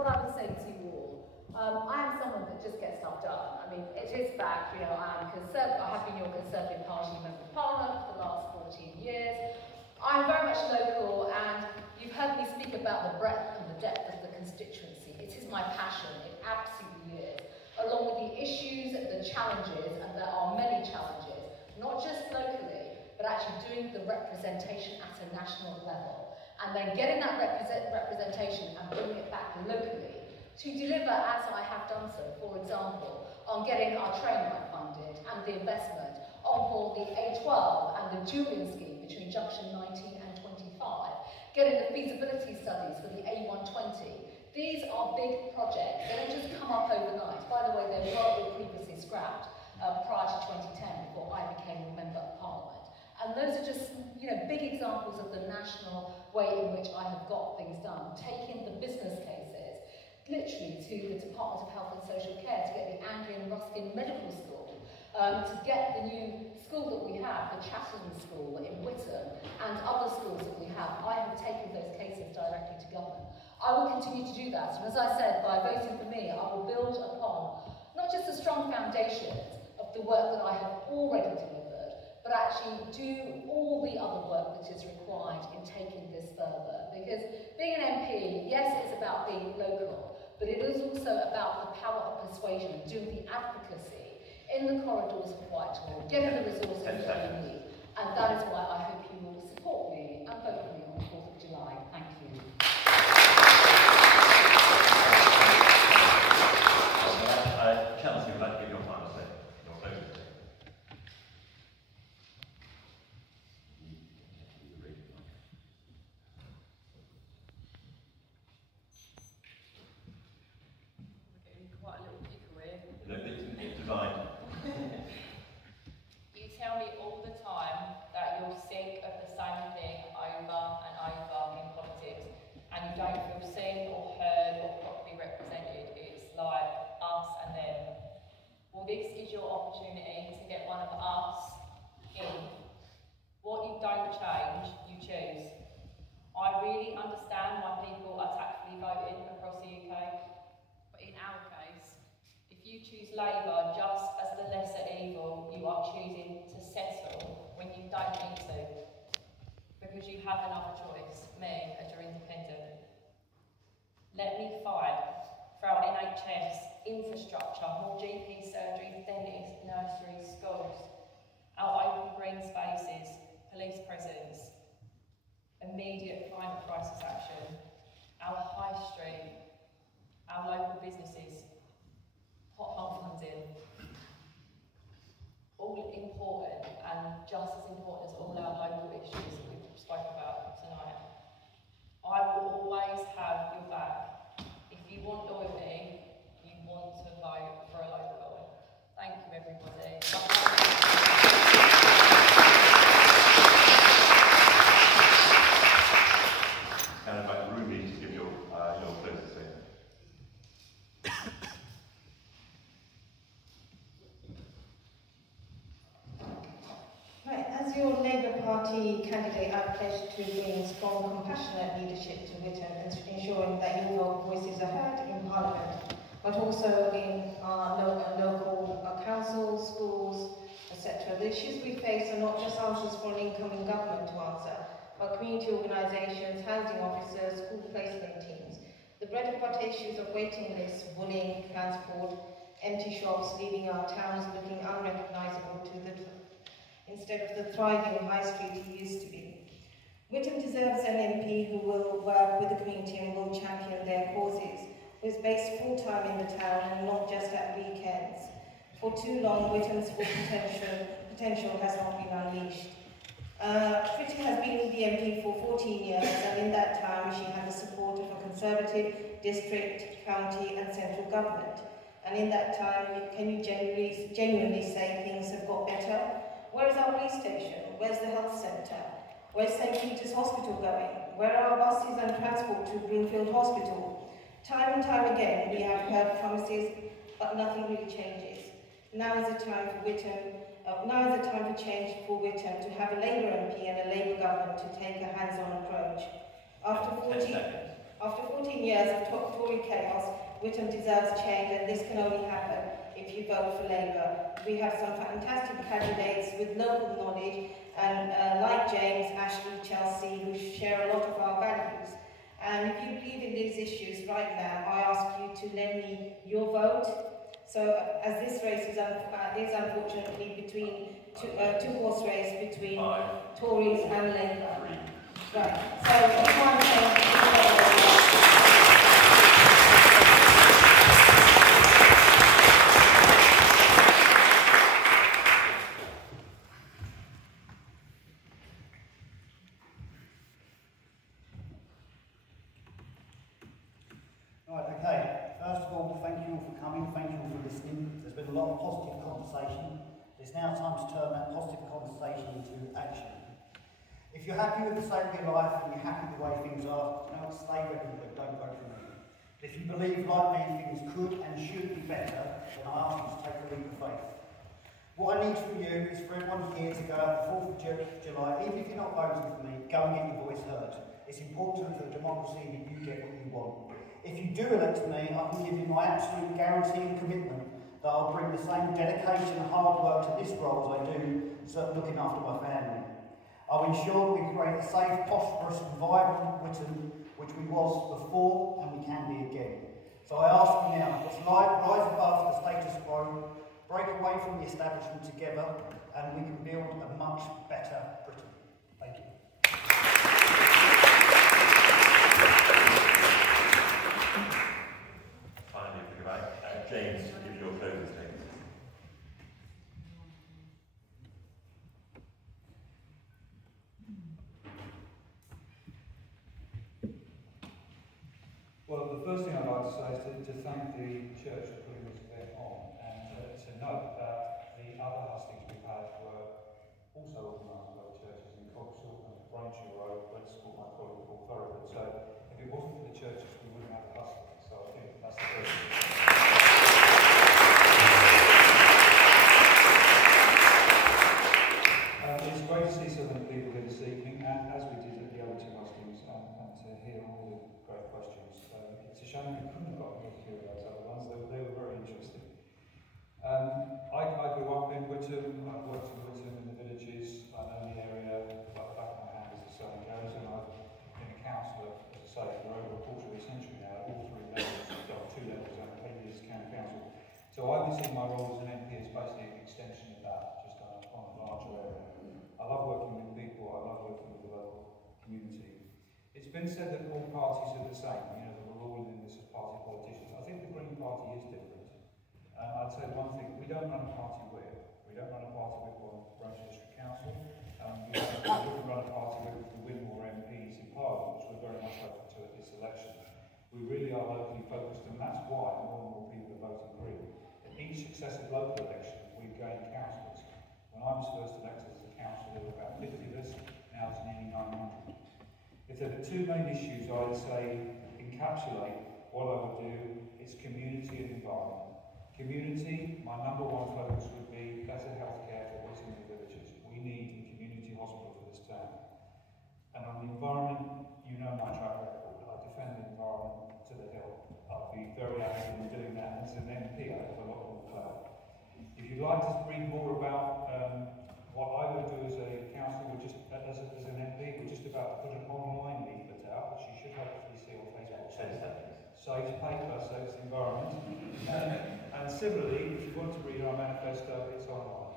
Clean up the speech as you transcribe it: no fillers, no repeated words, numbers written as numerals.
what I would say to you all, I am someone that just gets stuff done. I mean, it is fact, you know, I have been your Conservative Party Member of Parliament for the last 14 years. I'm very much local, and you've heard me speak about the breadth and the depth of the constituency. It is my passion, it absolutely is. Along with the issues, the challenges, and there are many challenges, not just locally, but actually doing the representation at a national level. And then getting that representation and bringing it back locally to deliver as I have done so, for example, on getting our train line funded and the investment on board the A12 and the dualling scheme between junction 19 and 25, getting the feasibility studies for the A120. These are big projects. They don't just come up overnight. By the way, they were previously scrapped prior to 2010 before I became a Member of Parliament. And those are just, you know, big examples of the national way in which I have got things done, taking the business cases literally to the Department of Health and Social Care to get the Anglian Ruskin Medical School, to get the new school that we have, the Chatham School in Witham, and other schools that we have. I have taken those cases directly to government. I will continue to do that, and as I said, by voting for me, I will build upon not just the strong foundations of the work that I have already delivered, but actually do all the other work that is required in taking this further. Because being an MP, yes, it's about being local, but it is also about the power of persuasion, doing the advocacy in the corridors of Whitehall, getting the resources that we need. And that is why I hope you will support me and vote for me on the 4th of July. Thank you. Chelsea, would like to give your final say, your closing statement. Quite a little pickle here. It's divine. You tell me all the time that you're sick of the same thing over and over in politics, and you don't feel seen or heard or properly represented. It's like us and them. Well, this is your opportunity to get one of us in. What you don't change, you choose. I really understand why people are tactfully voting across the UK, but in our case, if you choose Labour just as the lesser evil, you are choosing to settle when you don't need to, because you have another choice, me, as your independent. Let me fight for our NHS, infrastructure, more GP surgeries, dentists, nurseries, schools, our open green spaces, police presence, immediate climate crisis action, our high street, our local businesses, pothole funding, all important and just as important as all our local issues that we've spoken about tonight. I will always have your back. If you want loyalty, you want to vote for a local. Thank you, everybody. And I'd like Ruby to give your closing statement. Right, as your Labour Party candidate, I pledge to bring strong, compassionate leadership to Witham, ensuring that your voices are heard in Parliament, but also in our local councils, schools, etc. The issues we face are not just answers for an incoming government to answer, but community organisations, housing officers, school placement teams. The bread and butter issues of waiting lists, bullying, transport, empty shops, leaving our towns looking unrecognisable instead of the thriving high street it used to be. Witham deserves an MP who will work with the community and will champion their causes, who is based full-time in the town and not just at weekends. For too long, Witham's full potential has not been unleashed. Pretty has been the MP for 14 years, and in that time she had the support of a Conservative district, county and central government. And in that time, can you genuinely say things have got better? Where is our police station? Where's the health centre? Where's St. Peter's Hospital going? Where are our buses and transport to Bloomfield Hospital? Time and time again, we have heard promises, but nothing really changes. Now is the time for change for Witham to have a Labour MP and a Labour government to take a hands-on approach. After After 14 years of Tory chaos, Witham deserves change, and this can only happen if you vote for Labour. We have some fantastic candidates with local knowledge, and like James, Ashley, Chelsea, who share a lot of our values. And if you believe in these issues right now, I ask you to lend me your vote. So, as this race is unfortunately between two-horse race between Tories and Labour. Right. So, one thing. Right, okay. First of all, thank you all for coming, thank you all for listening. There's been a lot of positive conversation. It's now time to turn that positive conversation into action. If you're happy with the state of your life and you're happy with the way things are, stay regular, but don't vote for me. If you believe, like me, things could and should be better, then I ask you to take a leap of faith. What I need from you is for everyone here to go out the 4th of July, even if you're not voting for me, go and get your voice heard. It's important for democracy that you get what you want. If you do elect me, I can give you my absolute guarantee and commitment that I'll bring the same dedication and hard work to this role as I do looking after my family. I'll ensure we create a safe, prosperous and vibrant Witham, which we was before and we can be again. So I ask you now, let's rise above the status quo, break away from the establishment together, and we can build a much better Britain. Thank you. Finally, if we go back, James, give your closing statement. Well, the first thing I'd like to say is to thank the church for putting this event on, and to note that the other hustings we've had were also organised by the churches in Coxall and Braintree Road, where to support my colleague Paul Thurwood. So if it wasn't for the churches, we wouldn't have the hustings. So I think that's the first thing. It's great to see so many people here this evening, and as we did at the other two hustings, and to hear all the great questions. It's a shame we couldn't have gotten to hear those other ones. They were very interesting. I grew up in Witham. I've worked in Witham in the villages. I know the area like the back of my hand, as the saying goes, and I've been a councillor, as I say, for over a quarter of a century now, at all three levels. I've got 2 levels and 8 years county council. So I would see my role as an MP as basically an extension of that, just on a larger area. I love working with people. I love working with the local community. It's been said that all parties are the same, that we're all in this as party politicians. I think the Green Party is different. I'd say one thing, we don't run a party whip. We don't run a party whip on Braintree District Council. We wouldn't run a party whip if we win more MPs in Parliament, which we're very much open to at this election. We really are locally focused, and that's why more and more people are voting Green. At each successive local election, we've gained councillors. When I was first elected as a councillor, there were about 50 of us, now it's nearly 900. If there are 2 main issues I would say encapsulate what I would do, it's community and environment. Community, my number 1 focus would be better healthcare for Witham and villages. We need a community hospital for this town. And on the environment, you know my track record. I defend the environment to the hill. I'll be very active in doing that. As an MP, I have a lot more clout. If you'd like to read more about what I would do as a councillor, as an MP, we're just about to put an online leaflet out, which you should hopefully see on Facebook. Saves paper, saves the environment. And similarly, if you want to read our manifesto, it's online.